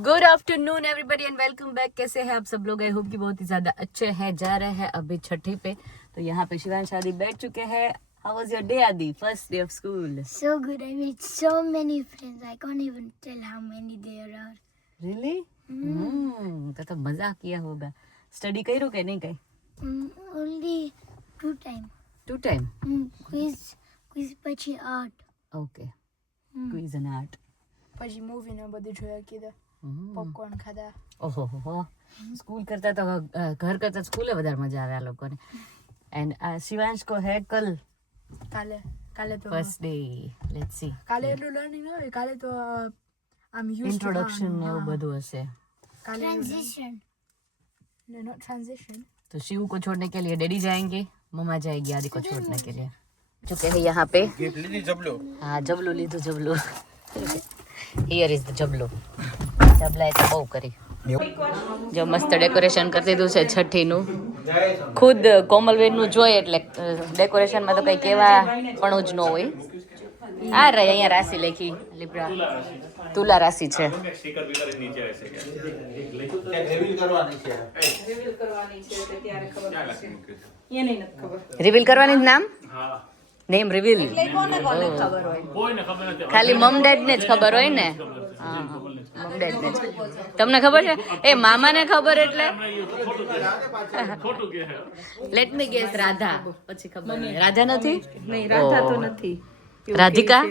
Good afternoon everybody and welcome back. कैसे हैं आप सब लोग? आई होप कि बहुत ही ज्यादा अच्छे हैं। जा रहे हैं अभी छठी पे, तो यहाँ पे शिवांश आदि बैठ चुके हैं। हाउ वाज योर डे आदि? First day of school. So good. I made so many friends. I can't even tell how many there are. Really? तो मजा किया होगा। स्टडी કર્યું કે નહીં કઈ? Only 2 times. 2 टाइम? Quiz પછી art. ઓકે, ક્વિઝ અને આર્ટ. પછી મૂવી ને બધું જોયા કીધા, પોપકોર્ન ખાધા. ઓહો હો, સ્કૂલ કરતા તો ઘર કરતા સ્કૂલે વધારે મજા આવે આ લોકોને. એન્ડ શિવાંશ કો હે કલ કાલે તો ફર્સ્ટ ડે. Let's see. કાલે એટલું લર્નિંગ ન હોય. કાલે તો આમ इंट्रोडक्शन ને એવું બધું હશે. કાલે Transition. No not transition. तो शिव को छोड़ने के लिए डैडी जाएंगे, मम्मा जाएगी आदि को छोड़ने के लिए। चुके हैं यहाँ पे। हाँ, जबलो लीधो जबलो। हियर इज द जबलो। जबला तो બહુ કરી. જો મસ્ત ડેકોરેશન કરી દીધું છે છઠ્ઠીનું. ખુદ કોમલબેન નું જોઈએ એટલે ડેકોરેશનમાં તો કઈ કહેવા પણ જ ન હોય. આ રહી અહીંયા રાશિ લખી લીબ્રા, તુલા રાશિ છે. રિવીલ કરવાની જ નામ નેમ રિવીલ ખાલી મમ ડેડ ને જ ખબર હોય ને. હા, મમ ડેડ ને જ. તમને ખબર છે? એ મામા ને ખબર એટલે લેટ મી ગેસ રાધા. પછી ખબર નહીં. રાધા નથી? નહીં, રાધા તો નથી. રાધિકા?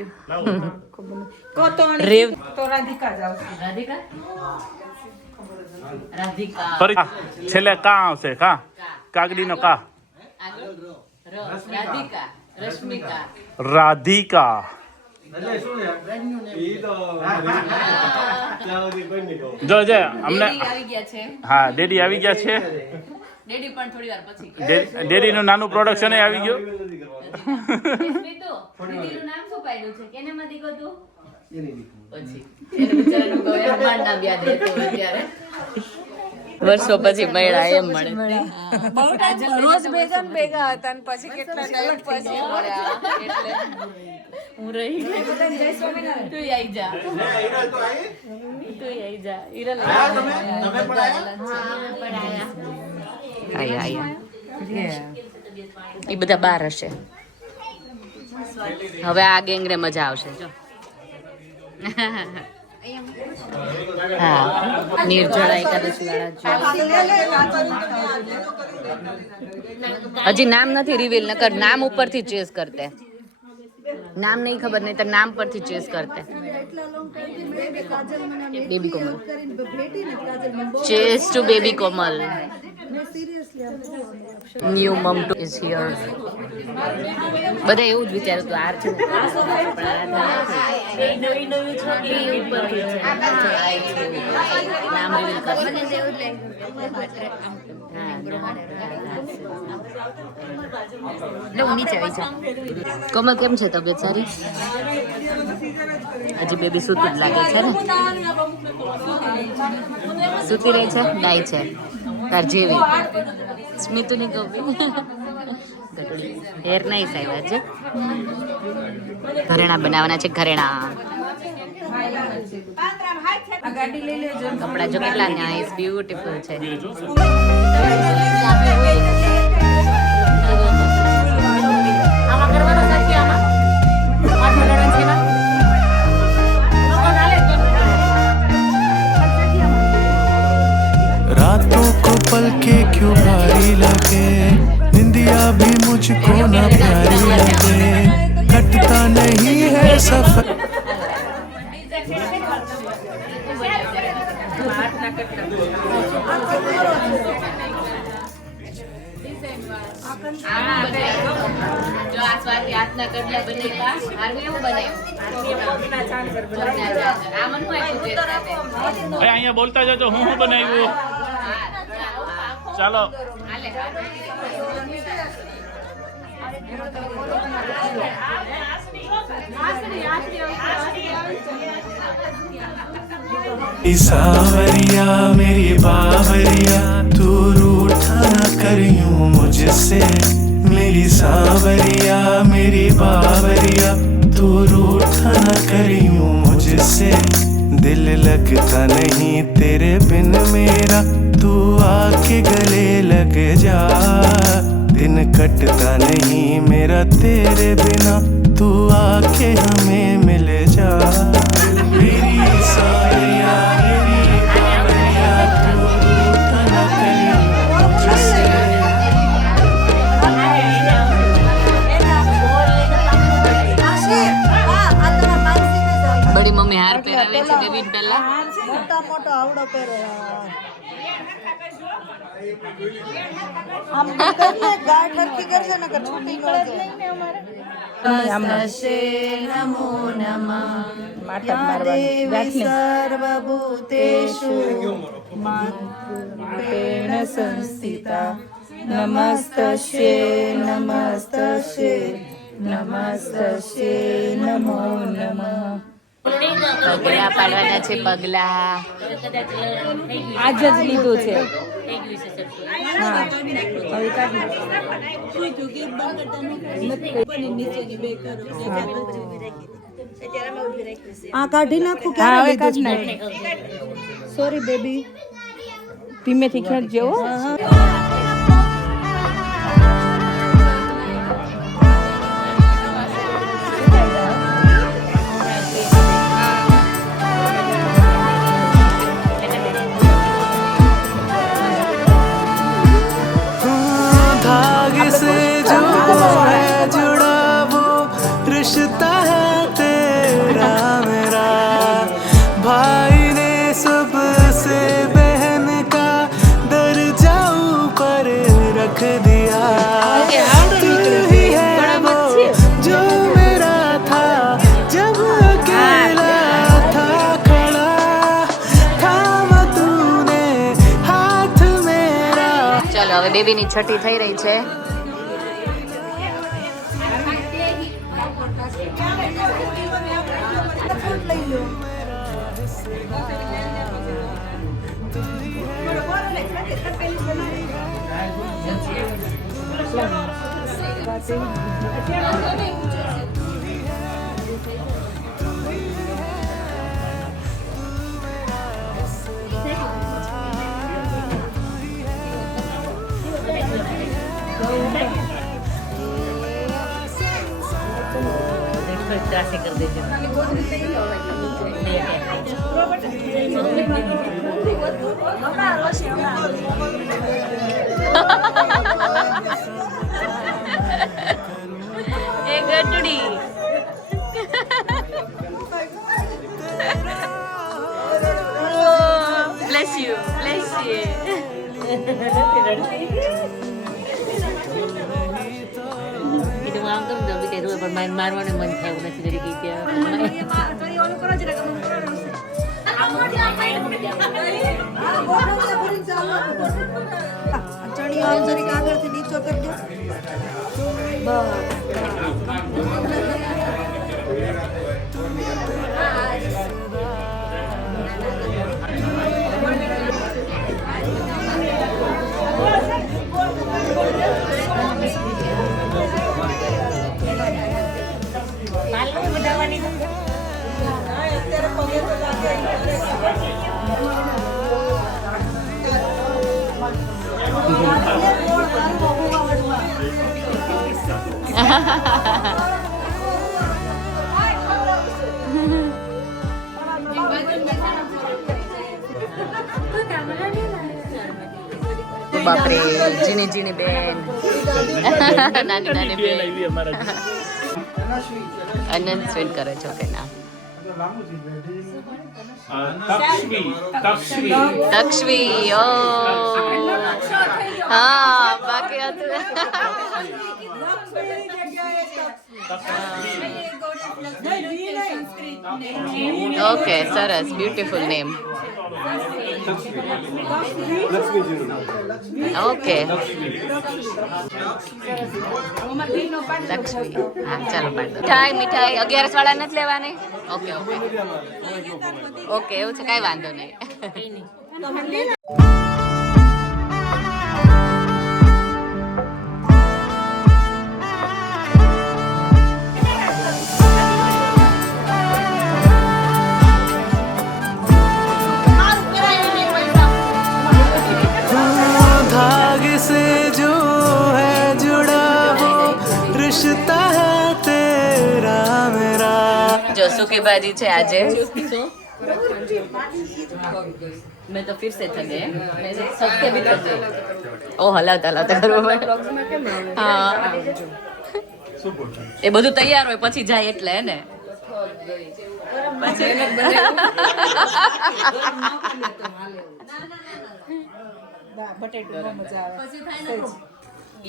રેવ તો રાધિકા જ આવશે. રાધિકા? રાધિકા. ફરી છેલ્લે કા આવશે. કા કાગડીનો કા. રાધિકા. રશ્મિકા. રાધિકા. જો જે અમને આવી ગયા છે. હા, ડેડી આવી ગયા છે. ડેડી પણ થોડી વાર પછી. ડેડી નું નાનું પ્રોડક્શન આવી ગયું. સ્મિતુ, દીદીનું નામ શું પાડ્યું છે? કેને માં દીકો તું? પછી એને બિચારાનું કોઈ હનુમાન નામ યાદ રહેતું અત્યારે. વર્ષો પછી મળ્યા એમ મળે. રોજ ભેગા હતા ને પછી કેટલા ટાઈમ પછી મળ્યા એટલે હું રહી ગઈ. તું આવી જા. તું આવી જા. હિરલ આયા. એ બધા બાર હશે. હવે આ ગેંગને મજા આવશે. જો હા, નિર્જળા એકાદશી વાળા. હજી નામ નથી રિવીલ, નકર નામ ઉપરથી ચેસ કરતે. નામ નહીં ખબર, નહીં તો નામ પરથી ચેસ કરતે. બેબી કોમલ. ચેસ ટુ બેબી કોમલ. ન્યુ મમ ટુ ઇઝ હિયર. બધા એવું જ વિચાર્યું હતું આર છે નવી છોકરી ઉપરથી છે. નામ રિવીલ કરશે. નીચે આવી જાઓ. કોમલ કેમ છે? તબિયત સારી? હજી બેબી સૂતું જ લાગે છે ને? સૂતી રહી છે? ડાય છે તાર જેવી. સ્મિતુની ગોપી હેર નહીં સાહેબ છે. ઘરેણા બનાવવાના છે. ઘરેણા કપડા જો કેટલા નાઇસ બ્યુટીફુલ છે. रातों को पलके क्यों भारी लगे, निंदिया भी मुझको न प्यारी लगे, कटता नहीं है सफर. જો આ સ્વાતિ હાથના કડલા બનાવ્યા. આરવી એવું બનાવ્યું. આ મનનું આપ્યું છે સાથે. અહીંયા બોલતા જજો હું બનાવ્યું. ચાલો. सावरिया मेरी बावरिया तू रूठा न करियूं मुझसे, मेरी सावरिया मेरी बावरिया तू रूठा न करियूं मुझसे, दिल लगता नहीं तेरे बिन मेरा, तू आके गले लग जा। दिन कटता नहीं मेरा तेरे बिना, तू आके हमें मिल जा। मेरी सारिया मेरी बावरिया, तू रूठ न कहीं मुझसे। બડી મમ્મી હાર પહેરાવે છે બેબી પહેલા. મોટા મોટો આવડો પહેરે આમ કરીને ગાઢ હરકી કરશે ને કે છૂટી ન જાય. નમો નમઃ દેવી સર્વભૂતેષુ માત્રેણ સંસ્થિતા નમસ્તસ્યે નમસ્તસ્યે નમસ્તસ્યે નમો નમઃ. પગલા પાડવાના છે પગલા. આજ જ લીધું છે. આ કાઢી નાખું ક્યારે કાઢી નાખ. સોરી બેબી, ધીમેથી ખેંચજો. से जो है जुड़ा वो रिश्ता है तेरा मेरा। भाई ने सबसे बहन का दर्जा ऊपर रख दिया। तू ही है वो जो मेरा था जब अकेला था खड़ा, थामा तूने हाथ मेरा। ચલો હવે બેબીની છઠ્ઠી થઈ રહી છે. कर देते गटड़ी bless you itu malam tuh udah bikin dulu bermain marwan yang main kayak udah dari kita બાપરે જીની જીની બેન નાની નાની બેન અનંત સ્વીટ કરે છો કે ના તક્ષવી ઓ હા બાકી હતું ઓકે સરસ બ્યુટીફુલ નેમ ઓકે લક્ષ્મી હા ચાલો મીઠાઈ મીઠાઈ 11 વાળા નથી લેવાની ઓકે ઓકે ઓકે એવું છે કાંઈ વાંધો નહીં सूखी भाजी છે આજે मैं तो फिर से थक गए मैं सबके भी थक गई ओ હલાવતા કરવા હા એ બધું તૈયાર હોય પછી જાય એટલે ને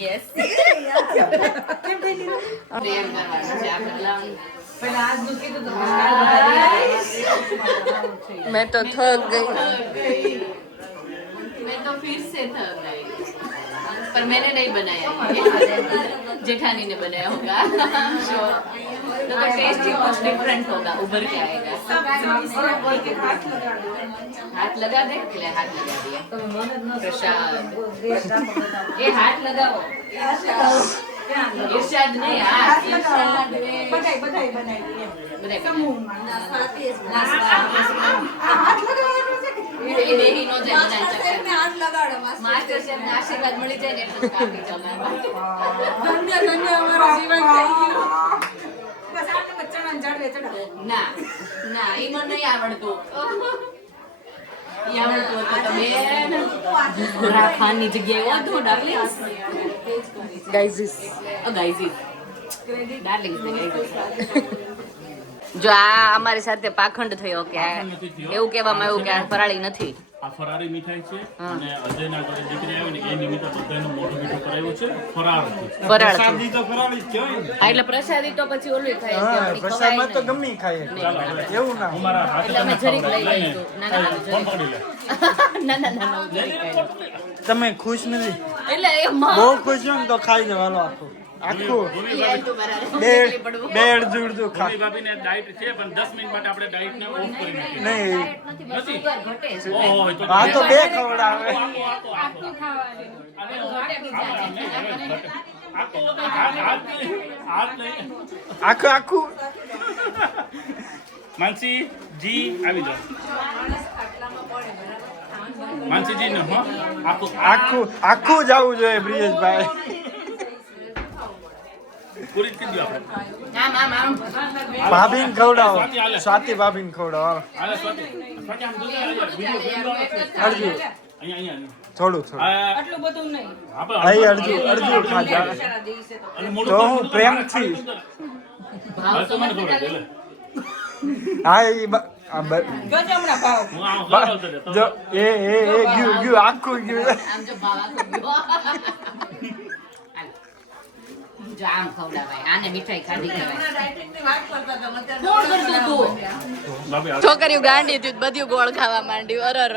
યસ मैं तो थक गई मैं तो फिर से थक गई पर मैंने नहीं बनाया जेठानी ने बनाया होगा तो टेस्ट ही कुछ डिफरेंट होगा उभर के आएगा हाथ लगा दे हाथ लगा दिया प्रसाद ये हाथ लगाओ इरशाद नहीं हाथ इरशाद बधाई मास्टर शेफ ने आशीर्वाद मળી જાય ને એટલે કાપી જમાય ધન્ય અમારું જીવન થઈ ગયું બસ આટલે બચ્ચાના જડવે ચડાવો ના ઈ મને નહીં આવડતું ઈ આવડતું તો તમે ઘોડા ખાનની જગ્યાએ ઓધો ડાર્લિંગ્સ ગાઈઝીસ જો આ અમારી સાથે પાખંડ થયો કે એવું કહેવામાં આવ્યું કે આ ફરાળી નથી આ ફરારી મીઠાઈ છે અને અજયના ઘરે દીકરી આવી ને એ નિમિત્તે બધાનું મોઢું મીઠું કરાવ્યું છે ફરાળ પ્રસાદી તો ફરાળી જ કહેવાય ને. હા એટલે પ્રસાદી તો પછી ઓલું ખાય કે હા, આપણી પ્રસાદમાં તો ખવાય ગમે ઈ ખાઈએ એવું ના હોય. અમારા હાથે એટલે અમે તમે જરીક લઈ ખાવ. લઈશું ના ના ફોન પકડી લે ના હું જરીક ખાઈ લઉં. તમે ખુશ નથી એટલે એ માં બહુ ખુશ છો ને તો ખાઈ જવાનો આખું બે અડધું ખા ભૂમિ ભાભીને ડાયટ છે પણ 10 મિનિટ માટે આપણે ડાયટને ઓફ કરી નાખીએ નહીં નથી ઘટે છે ઓહો તો આ તો બે ખવડાવે આખું માનસી જી આવી જાઓ માનસીજી ને હો આખું જવું જોઈએ બ્રિયેશભાઈ પૂરી કરી દો આપણે આમ ભાભીને ખવડાવો સ્વાતિ ભાભીને ખવડાવો હાલે સ્વાતિ સ્વાતિ આમ જોજો વિડિયો અડધું અહીંયા થોડું આટલું બધું નહીં અહીં અડધું ખાજા તો હું પ્રેમથી હાલ તો મને ખબર છે હા એ જોજો હમણાં ભાવ હું આમ ખવડાવતો રહે જો એ ગયું આખું ગયું આમ જો ભાવા જો આમ ખવડાવાય આને મીઠાઈ ખાધી કહેવાય કોણ કરતું તું બાબે છોકરીઓ ગાંડી હતી બધું ગોળ ખાવા માંડ્યું અરર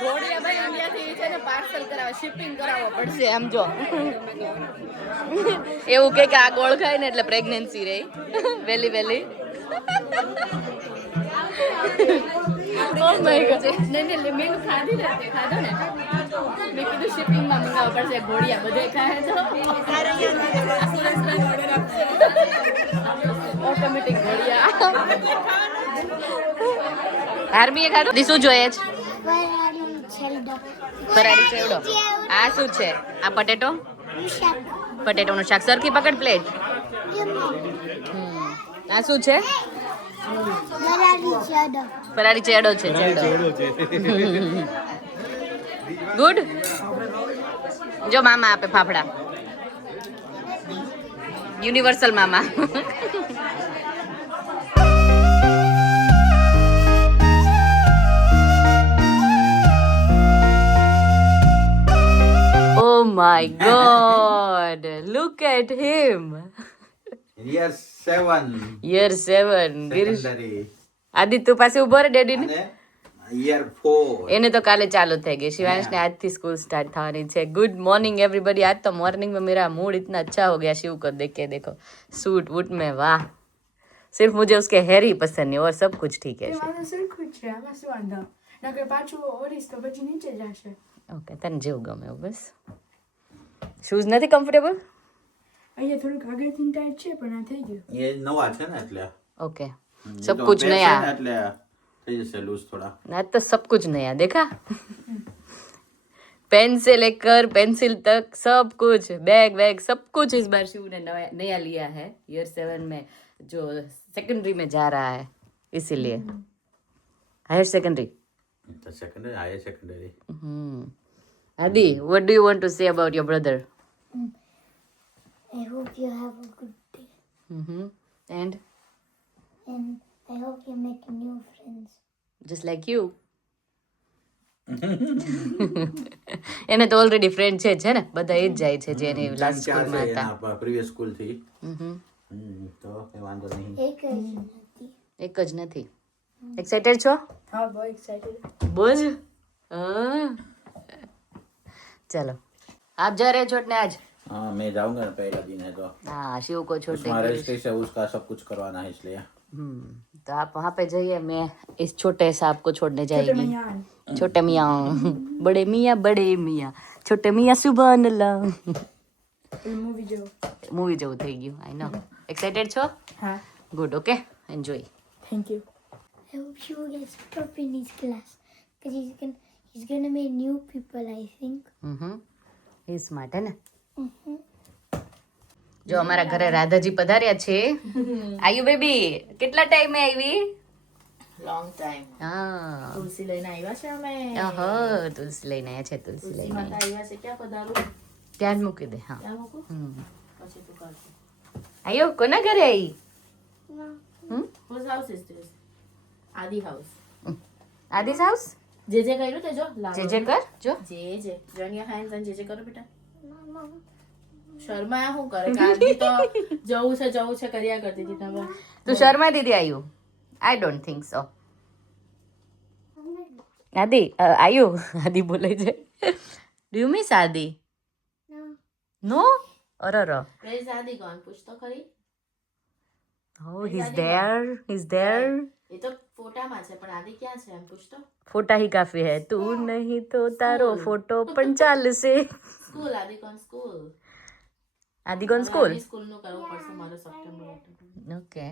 ઘોડિયા ભાઈ ઇન્ડિયાથી છે ને પાર્સલ કરાવવા શિપિંગ કરાવવો પડશે આમ જો એવું કે આ ગોળ ખાય ને એટલે પ્રેગ્નન્સી રહી વેલી ઓ માય ગોડ નહીં મેં ખાધી નથી ખાધો ને મેં કીધું શિપિંગ માં મંગાવવા પડશે ઘોડિયા બધે ખાય તો ઓટોમેટિક ઘોડિયા આર્મીએ ખાધો શું જોઈએ છે ફરાળી ચેવડો આ શું છે આ પટેટોનું શાક સરખી પકડ પ્લેટ આ શું છે ફરાળી ચેવડો છે ગુડ જો મામા આપે ફાફડા યુનિવર્સલ મામા Oh my God! Look at him. Year 7 Year 7. secondary Aditya પાસે ઉભો રે ડેડી ને અને year 4 એને તો કાલે ચાલુ થઈ ગઈ शिवांश ने आज थी स्कूल स्टार्ट થવાની છે गुड मॉर्निंग एवरीबॉडी आज तो मॉर्निंग में मेरा मूड इतना अच्छा हो गया शिव को देख के देखो सूट वूट में वाह सिर्फ मुझे उसके हेयर ही पसंद नहीं और सब कुछ ठीक है ओके તને જેવું ગમે એવું બસ શૂઝ નથી કમ્ફર્ટેબલ અહીંયા થોડુંક આગળથી ટાઈટ છે પણ આ થઈ ગયું એ નવા છે ને એટલે ओके એ सब તો कुछ પહેરશે नया ને એટલે થઈ જશે લૂઝ થોડા आज तो सब कुछ नया देखा पेन से लेकर पेंसिल तक सब कुछ बैग वैग सब कुछ इस बार शिव ने नया लिया है ईयर 7 में जो सेकेंडरी में जा रहा है इसीलिए higher secondary. The secondary, higher secondary. Adi, what do you want to say about your brother? I hope you have a good day. And And I hope you make new friends. just like you. એને તો already friend છે ને બધા એ જ જાય છે જે એની last સ્કૂલમાં હતા. પ્રીવિયસ સ્કૂલ થી તો કઈ વાંધો નહીં. એક જ નથી. એક્સાઇટેડ છો? हाँ बहुत एक्साइटेड. બહુ જ चलो आप जा रहे हो छोड़ने आज? हाँ मैं जाऊंगा ना पहला दिन है तो हाँ शिव को छोड़ने उसमें के लिए. रजिस्ट्रेशन उसका सब कुछ करवाना है इसलिए. तो आप वहाँ पे जाइए, मैं इस छोटे सांप को छोड़ने जाएगी. छोटे मियाँ बड़े मियाँ छोटे मियाँ सुबह अल्लाह. मूवी जो. મૂવી જેવું થઈ ગયું. આઈ નો. એક્સાઇટેડ છો? हाँ. Good. Okay, enjoy. Thank you. I hope Shivu gets top in his class. Because he's gonna meet new people, I think. A smart હે ને. જો અમારા ઘરે રાધાજી પધાર્યા છે. આયુ બેબી કેટલા ટાઈમે આવી? Long time. હા तुलसी लेने આવ્યા છે અમે. ઓહો તુલસી લઈને આવ્યા છે. તુલસી લઈને માતા આવ્યા છે. ક્યાં પધારું? ત્યાં જ મૂકી દે. હા ક્યાં મૂકું? પછી તું કરજો. આયુ કોના ઘરે આવી? Whose house is this? આદિ હાઉસ. આદિસ હાઉસ. જે કર્યું તે જો. જે જે કર જો. જે જોન યોર હેન્ડ્સ એન્ડ જે કરો બેટા. શર્મા શું કરે? કાલથી તો જવું છે કર્યા કરતી હતી તમે. તું શર્મા દીદી આયુ? I don't think so. આદિ આયુ આદિ બોલે છે. ડુ યુ મિસ આદિ? નો. અરર. Where is આદિ gone? પૂછ તો ખરી. Oh, he's there. એ તો ફોટામાં છે પણ આદિ ક્યાં છે એમ પૂછ તો. ફોટા ही काफी है. તું નહીં તો તારો ફોટો પણ ચાલશે. સ્કૂલ આદિ કોણ સ્કૂલ. આદિ કોણ સ્કૂલ? સ્કૂલ નું કરવું પડશે મારું સપ્ટેમ્બર. ઓકે.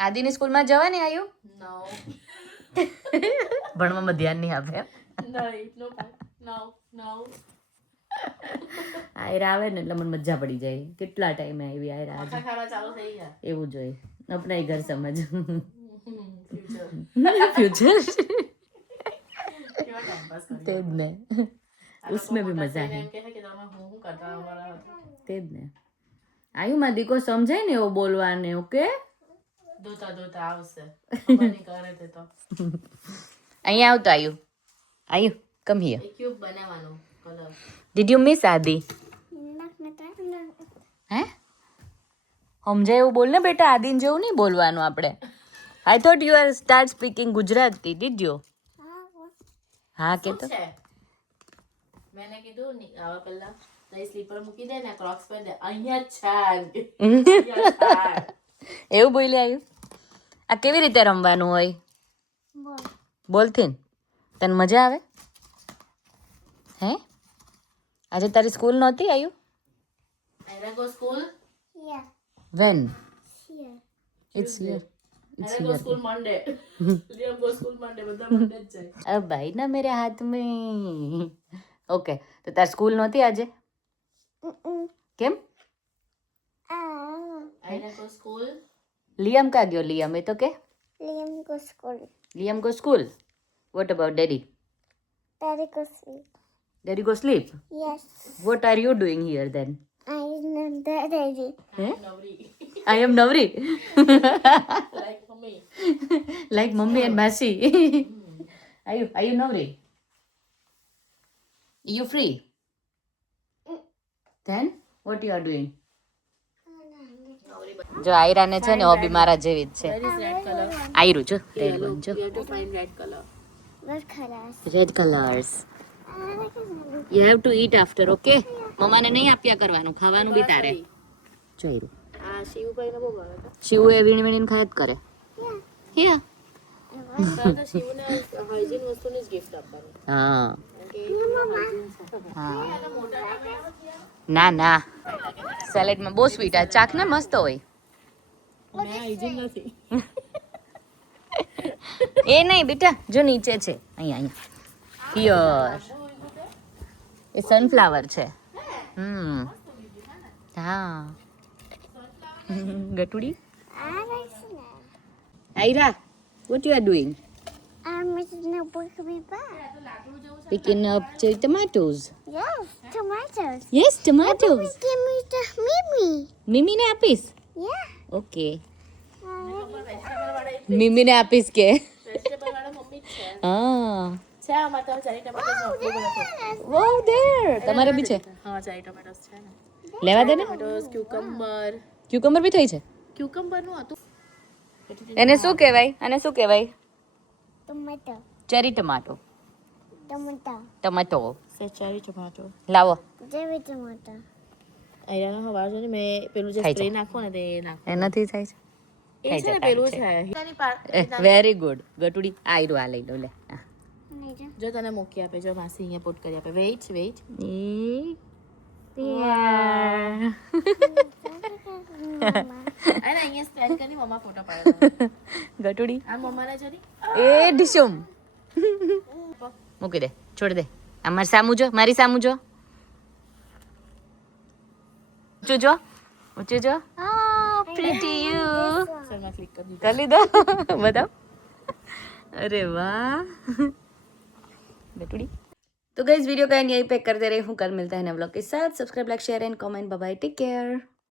આદિની સ્કૂલમાં જવાની આયુ? નો. ભણવામાં ધ્યાન નહીં આપે. નો. આયરા આવે ને એટલે મને મજા પડી જાય. કેટલા ટાઈમે આવી આયરા આજે? ખાવા ચાલુ થઈ ગયા. એવું જોઈએ. અપનાઈ ઘર સમજ. ફ્યુચર. फ्यूचर કેવા ટાઈમ પાસ કરી. તે જ ને. उसमें भी मजा है. એમ કહે કે તમે હું કરતા અમારા. તે જ ને. આયુમાં દીકો સમજાય ને એવું બોલવાને. ઓકે. દોતા આવશે. ખબર નહીં કરે તે તો. અહીંયા આવતો આયુ. આયુ કમ હિયર. એ ક્યુબ બનાવવાનું કલર. ડીડ યુ મિસ આદિ? હે સમજાય એવું બોલ ને બેટા. આદિન જેવું નહીં બોલવાનું આપણે. I thought you are start speaking Gujarati. Did you? હા કે તો. છે મેને કીધું આવા પહેલા તો સ્લીપર મૂકી દે ને ક્રોક્સ પહેર દે. અહીંયા જ છે. એવું બોલે આવ્યું. આ કેવી રીતે રમવાનું હોય? બોલથી ને. તને મજા આવે? હે આજે તારી સ્કૂલ નહોતી આવ્યું? Ayra go school. Yeah. When? Here. It's here. Ayra go school Monday. Liam go school Monday. બધા મંડે જ જાય. अब भाई ना मेरे हाथ में. ओके तो तार स्कूल नहोती આજે? કેમ? આયરા ગો સ્કૂલ. लियम का गयो? लियम એ તો કે Liam go school. Liam go school. What about daddy? Daddy go sleep. Daddy go sleep. Yes. What are you doing here then? I am the daddy. નવરી. I am Navri. Like mummy. Like mummy and Masi. Are you Navri? You free? Then what you are doing? જો આયરાને છે ને OB મારા જેવી જ છે. આયરું જો રેડ વન જો. You have to find red color. What colors? Red colours. You have to eat after. Okay. મમ્માને નહીં આપ્યા કરવાનું. ખાવાનું બી તારે. જોઈરું. આ શિવભાઈને બહુ ગમે તો. શિવ એ વીણી વીણીને ખાય જ કરે. હિયા. તો શિવને હાઇજીન વસ્તુની જ ગિફ્ટ આપવાની. હા હા. ના ના સેલેડમાં બહુ સ્વીટ. આ ચાક ને મસ્ત હોય. મેં હાઇજીન નથી. એ નહીં બેટા જો નીચે છે. અહીંયા હિયર. એ સનફ્લાવર છે. હા ગટુડી. I like Aira, what you are doing? I'm making a book paper. Picking up tomatoes. Yes, tomatoes. Yes, tomatoes. Give me the Mimi. Mimi ને આપીશ. Yeah. ઓકે. મિમી ને આપીશ કે? વેજીટેબલ વાળા મમ્મી જ છે. હા. છે આમાં તો ચારી ટમેટા છે બહુ બધા છે. Wow, there. તમારે બી છે? હા ચારી ટમેટા છે ને. લેવા દે ને. ટમેટોસ ક્યુકમ્બર ક્યુકમ્બર બી થઈ છે. ક્યુકમ્બર નું હતું. એને શું કહેવાય? આને શું કહેવાય? Tomato. Cherry tomato. Tomato. Tomato. Cherry tomato. લાવો. Cherry tomato. અહીંયા હવા જો ને મેં પેલું જે ખાઈ સ્પ્રે જા. નાખો ને તે નાખો. એનાથી થાય છે? એ છે ને પેલું છે. Very good. ગટુડી આયરો આ લઈ લો લે. હા. જો તને મૂકી આપે જો માસી અહીંયા પુટ કરી આપે. Wait wait. અને અહીંયા સ્ટેન્ડ કરીને મમ્મા ફોટો પાડે. ગટુડી આ મમ્માને જોડી. એ ડિશુમ મૂકી દે, છોડ દે. આ મારી સામું જો, મારી સામું જો. ઊંચું જો, ઊંચું જો. Pretty you. સરમાં ક્લિક કરી દીધું. કરી લીધો. બતાવ. अरे वाह बेटुड़ी। तो गाइस वीडियो का यहीं पे करते रहे हूँ, कल मिलता है नए व्लॉग के साथ। Subscribe like share and comment. Bye bye, take care.